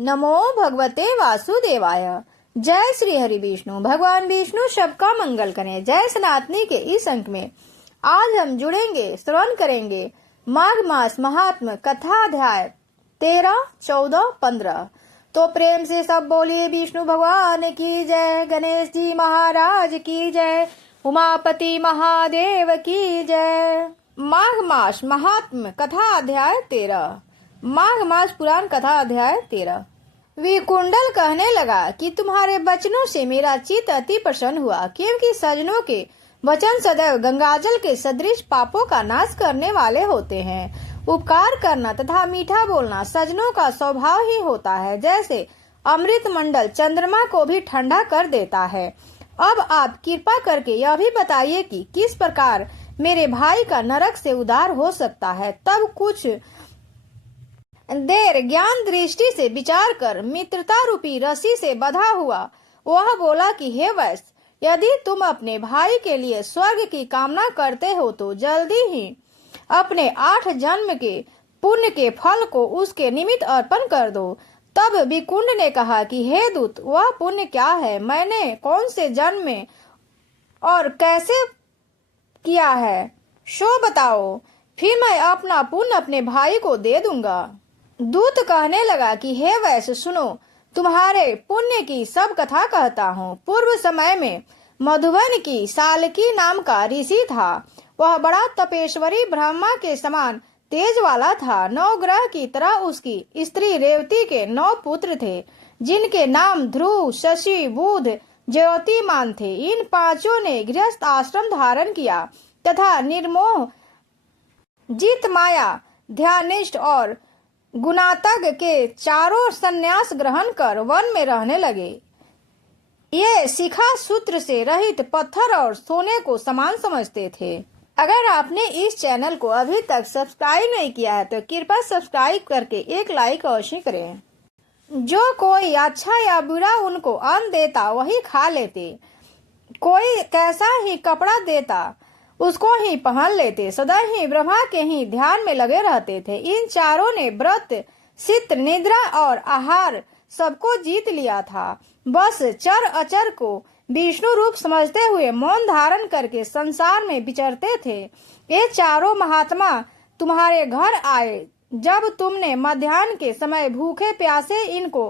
नमो भगवते वासुदेवाय। जय श्री हरि विष्णु। भगवान विष्णु सबका मंगल करें। जय सनातनी के इस अंक में आज हम जुड़ेंगे, श्रवण करेंगे माघ मास महात्म कथा अध्याय 13, 14, 15। तो प्रेम से सब बोलिए विष्णु भगवान की जय, गणेश जी महाराज की जय, उमापति महादेव की जय। माघ मास महात्म कथा अध्याय 13। माघ मास पुराण कथा अध्याय 13। विकुंडल कहने लगा कि तुम्हारे वचनों से मेरा चित्त अति प्रसन्न हुआ, क्योंकि सज्जनों के वचन सदैव गंगाजल के सदृश पापों का नाश करने वाले होते हैं। उपकार करना तथा मीठा बोलना सज्जनों का स्वभाव ही होता है, जैसे अमृत मंडल चंद्रमा को भी ठंडा कर देता है। अब आप कृपा करके यह भी बताइए कि किस प्रकार मेरे भाई का नरक से उद्धार हो सकता है। तब कुछ देर ज्ञान दृष्टि से विचार कर मित्रता रूपी रस्सी से बंधा हुआ वह बोला कि हे वैश्य, यदि तुम अपने भाई के लिए स्वर्ग की कामना करते हो तो जल्दी ही अपने 8 जन्म के पुण्य के फल को उसके निमित्त अर्पण कर दो। तब विकुंड ने कहा कि हे दूत, वह पुण्य क्या है? मैंने कौन से जन्म में और कैसे किया है सो बताओ, फिर मैं अपना पुण्य अपने भाई को दे दूंगा। दूत कहने लगा कि हे वैश्य, सुनो, तुम्हारे पुण्य की सब कथा कहता हूँ। पूर्व समय में मधुबन की सालकी नाम का ऋषि था। वह बड़ा तपेश्वरी ब्रह्मा के समान तेज वाला था। 9 ग्रह की तरह उसकी स्त्री रेवती के 9 पुत्र थे, जिनके नाम ध्रुव, शशि, बुध, ज्योतिमान थे। इन 5 ने गृहस्थ आश्रम धारण किया तथा निर्मोह, जित माया, ध्यानिष्ठ और गुणातक के चारों संन्यास ग्रहण कर वन में रहने लगे। ये शिखा सूत्र से रहित पत्थर और सोने को समान समझते थे। अगर आपने इस चैनल को अभी तक सब्सक्राइब नहीं किया है तो कृपया सब्सक्राइब करके एक लाइक अवश्य करें। जो कोई अच्छा या बुरा उनको अन्न देता वही खा लेते, कोई कैसा ही कपड़ा देता उसको ही पहन लेते, सदा ही ब्रह्मा के ही ध्यान में लगे रहते थे। इन चारों ने व्रत, चित्त, निद्रा और आहार सबको जीत लिया था। बस चर अचर को विष्णु रूप समझते हुए मौन धारण करके संसार में विचरते थे। ये चारों महात्मा तुम्हारे घर आए। जब तुमने मध्याह्न के समय भूखे प्यासे इनको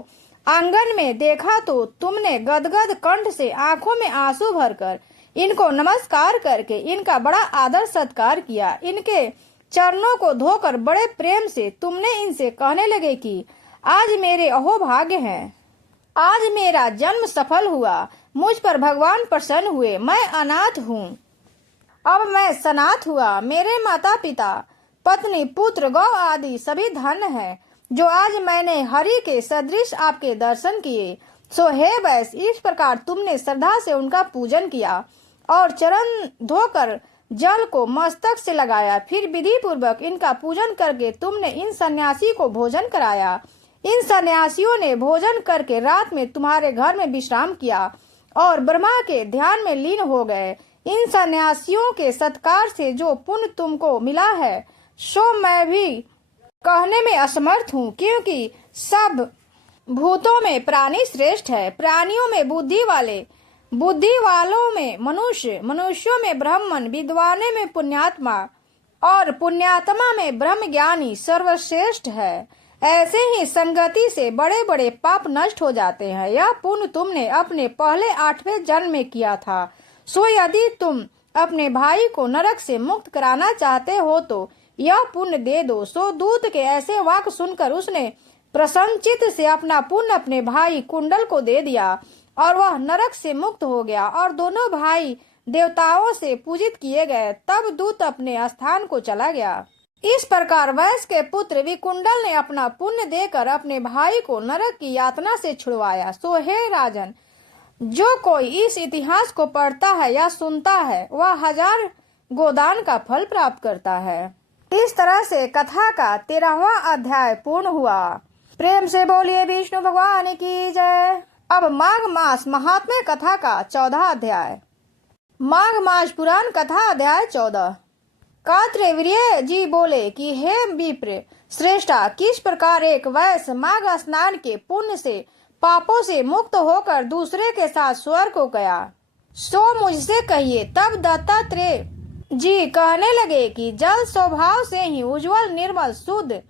आंगन में देखा तो तुमने गदगद कंठ से आंखों में आंसू भरकर इनको नमस्कार करके इनका बड़ा आदर सत्कार किया। इनके चरणों को धोकर बड़े प्रेम से तुमने इनसे कहने लगे कि आज मेरे अहोभाग्य हैं, आज मेरा जन्म सफल हुआ, मुझ पर भगवान प्रसन्न हुए। मैं अनाथ हूँ, अब मैं सनाथ हुआ। मेरे माता पिता, पत्नी, पुत्र, गौ आदि सभी धन है, जो आज मैंने हरि के सदृश आपके दर्शन किए। सो हे वैश्य, इस प्रकार तुमने श्रद्धा से उनका पूजन किया और चरण धोकर जल को मस्तक से लगाया। फिर विधि पूर्वक इनका पूजन करके तुमने इन सन्यासी को भोजन कराया। इन सन्यासियों ने भोजन करके रात में तुम्हारे घर में विश्राम किया और ब्रह्मा के ध्यान में लीन हो गए। इन सन्यासियों के सत्कार से जो पुण्य तुमको मिला है सो मैं भी कहने में असमर्थ हूँ, क्योंकि सब भूतों में प्राणी श्रेष्ठ है। प्राणियों में बुद्धि वाले, बुद्धि वालों में मनुष्य, मनुष्यों में ब्राह्मण, विद्वानों में पुण्यात्मा और पुण्यात्मा में ब्रह्म ज्ञानी सर्वश्रेष्ठ है। ऐसे ही संगति से बड़े बड़े पाप नष्ट हो जाते हैं। यह पुण्य तुमने अपने पहले 8वें जन्म में किया था। सो यदि तुम अपने भाई को नरक से मुक्त कराना चाहते हो तो यह पुण्य दे दो। सो दूत के ऐसे वाक्य सुनकर उसने प्रसन्नचित्त से अपना पुण्य अपने भाई कुंडल को दे दिया और वह नरक से मुक्त हो गया और दोनों भाई देवताओं से पूजित किए गए। तब दूत अपने स्थान को चला गया। इस प्रकार वैश्य के पुत्र विकुंडल ने अपना पुण्य देकर अपने भाई को नरक की यातना से छुड़वाया। सो हे राजन, जो कोई इस इतिहास को पढ़ता है या सुनता है वह 1000 गोदान का फल प्राप्त करता है। इस तरह से कथा का 13वां अध्याय पूर्ण हुआ। प्रेम से बोलिए विष्णु भगवान की जय। अब माघ मास महात्म्य कथा का 14 अध्याय। माघ मास पुराण कथा अध्याय 14। कात्रेवीर्य जी बोले कि हे विप्र, श्रेष्ठा, किस प्रकार एक वैश्य माघ स्नान के पुण्य से पापों से मुक्त होकर दूसरे के साथ स्वर्ग को गया, सो मुझसे कहिए। तब दत्तात्रेय जी कहने लगे कि जल स्वभाव से ही उज्जवल, निर्मल, शुद्ध,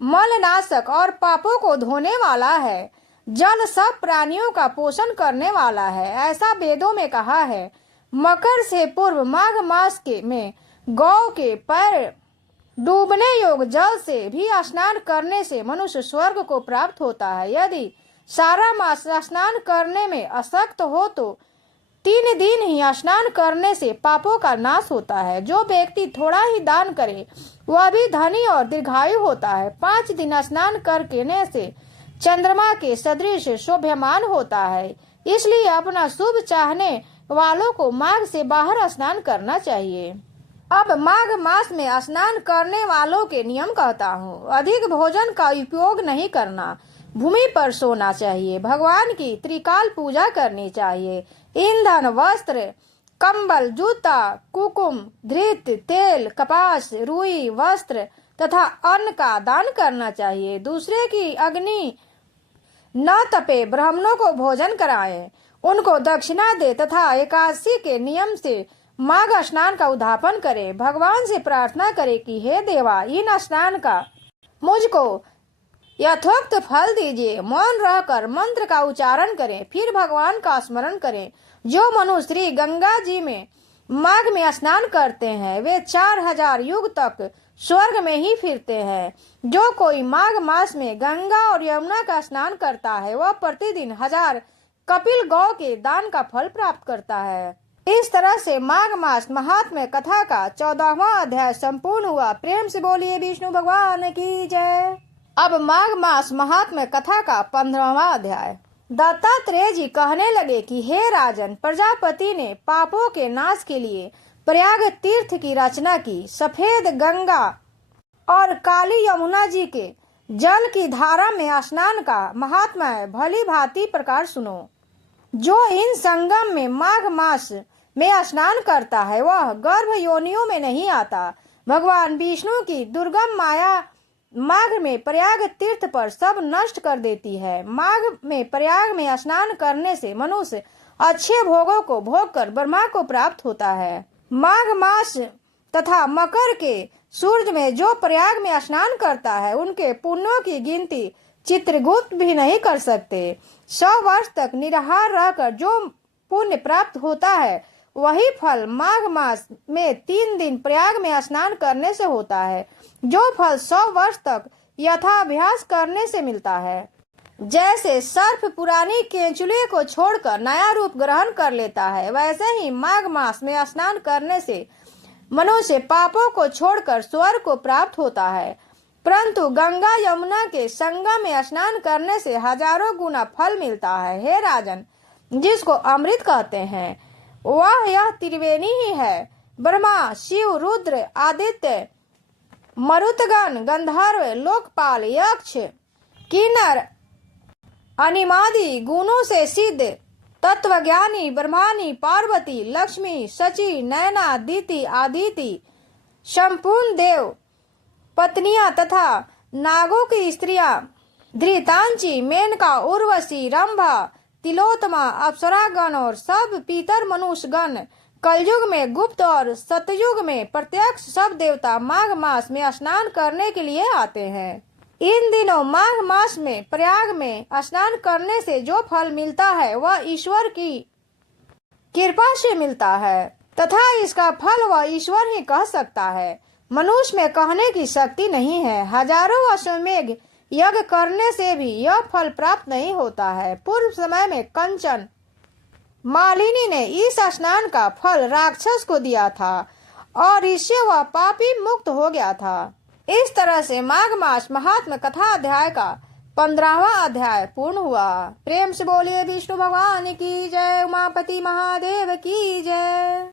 मलनाशक और पापों को धोने वाला है। जल सब प्राणियों का पोषण करने वाला है, ऐसा वेदों में कहा है। मकर से पूर्व माघ मास में गौ के पैर डूबने योग्य जल से भी स्नान करने से मनुष्य स्वर्ग को प्राप्त होता है। यदि सारा मास स्नान करने में अशक्त हो तो 3 दिन ही स्नान करने से पापों का नाश होता है। जो व्यक्ति थोड़ा ही दान करे वह भी धनी और दीर्घायु होता है। 5 दिन स्नान करने से चंद्रमा के सदृश शोभ्यमान होता है। इसलिए अपना शुभ चाहने वालों को माघ से बाहर स्नान करना चाहिए। अब माघ मास में स्नान करने वालों के नियम कहता हूँ। अधिक भोजन का उपयोग नहीं करना, भूमि पर सोना चाहिए, भगवान की त्रिकाल पूजा करनी चाहिए, ईंधन, वस्त्र, कंबल, जूता, कुकुम, धृत, तेल, कपास, रुई, वस्त्र तथा अन्न का दान करना चाहिए। दूसरे की अग्नि न तपे ब्राह्मणों को भोजन कराएं, उनको दक्षिणा दे तथा एकादशी के नियम से माघ स्नान का उद्यापन करे। भगवान से प्रार्थना करे कि हे देवा, इन स्नान का मुझको यथोक्त फल दीजिए। मौन रहकर मंत्र का उच्चारण करें, फिर भगवान का स्मरण करें। जो मनुष्य श्री गंगा जी में माघ में स्नान करते हैं वे 4000 युग तक स्वर्ग में ही फिरते हैं। जो कोई माघ मास में गंगा और यमुना का स्नान करता है वह प्रतिदिन 1000 कपिल गौ के दान का फल प्राप्त करता है। इस तरह से माघ मास महात्म्य कथा का 14वां अध्याय संपूर्ण हुआ। प्रेम से बोलिए विष्णु भगवान की जय। अब माघ मास महात्म्य कथा का 15वां अध्याय। दत्तात्रेय जी कहने लगे कि हे राजन, प्रजापति ने पापों के नाश के लिए प्रयाग तीर्थ की रचना की। सफेद गंगा और काली यमुना जी के जल की धारा में स्नान का महात्म्य भली भांति प्रकार सुनो। जो इन संगम में माघ मास में स्नान करता है वह गर्भ योनियों में नहीं आता। भगवान विष्णु की दुर्गम माया माघ में प्रयाग तीर्थ पर सब नष्ट कर देती है। माघ में प्रयाग में स्नान करने से मनुष्य अच्छे भोगों को भोग कर ब्रह्मा को प्राप्त होता है। माघ मास तथा मकर के सूर्य में जो प्रयाग में स्नान करता है उनके पुण्यों की गिनती चित्रगुप्त भी नहीं कर सकते। 100 वर्ष तक निराहार रहकर जो पुण्य प्राप्त होता है वही फल माघ मास में 3 दिन प्रयाग में स्नान करने से होता है। जो फल 100 वर्ष तक यथाभ्यास करने से मिलता है। जैसे सर्प पुरानी केंचुले को छोड़कर नया रूप ग्रहण कर लेता है, वैसे ही माघ मास में स्नान करने से मनुष्य पापों को छोड़कर स्वर्ग को प्राप्त होता है। परंतु गंगा यमुना के संगम में स्नान करने से हजारों गुना फल मिलता है। हे राजन, जिसको अमृत कहते हैं वह यह त्रिवेणी ही है। ब्रह्मा, शिव, रुद्र, आदित्य, मरुतगण, गंधर्व, लोकपाल, यक्ष, किन्नर, अनिमादि गुणों से सिद्ध तत्वज्ञानी ब्रह्मानी, पार्वती, लक्ष्मी, शची, नैना, दिति, आदिति, संपूर्ण देव पत्नियां तथा नागों की स्त्रियां, धृतांची, मेनका, उर्वशी, रंभा, तिलोत्तमा, अप्सरागण और सब पीतर मनुष्य गण, कलयुग में गुप्त और सतयुग में प्रत्यक्ष सब देवता माघ मास में स्नान करने के लिए आते हैं। इन दिनों माघ मास में प्रयाग में स्नान करने से जो फल मिलता है वह ईश्वर की कृपा से मिलता है तथा इसका फल वह ईश्वर ही कह सकता है। मनुष्य में कहने की शक्ति नहीं है। हजारों अश्वमेघ यज्ञ करने से भी यह फल प्राप्त नहीं होता है। पूर्व समय में कंचन मालिनी ने इस स्नान का फल राक्षस को दिया था और इससे वह पापी मुक्त हो गया था। इस तरह से माघ मास महात्म्य कथा अध्याय का 15वां अध्याय पूर्ण हुआ। प्रेम से बोलिए विष्णु भगवान की जय, उमापति महादेव की जय।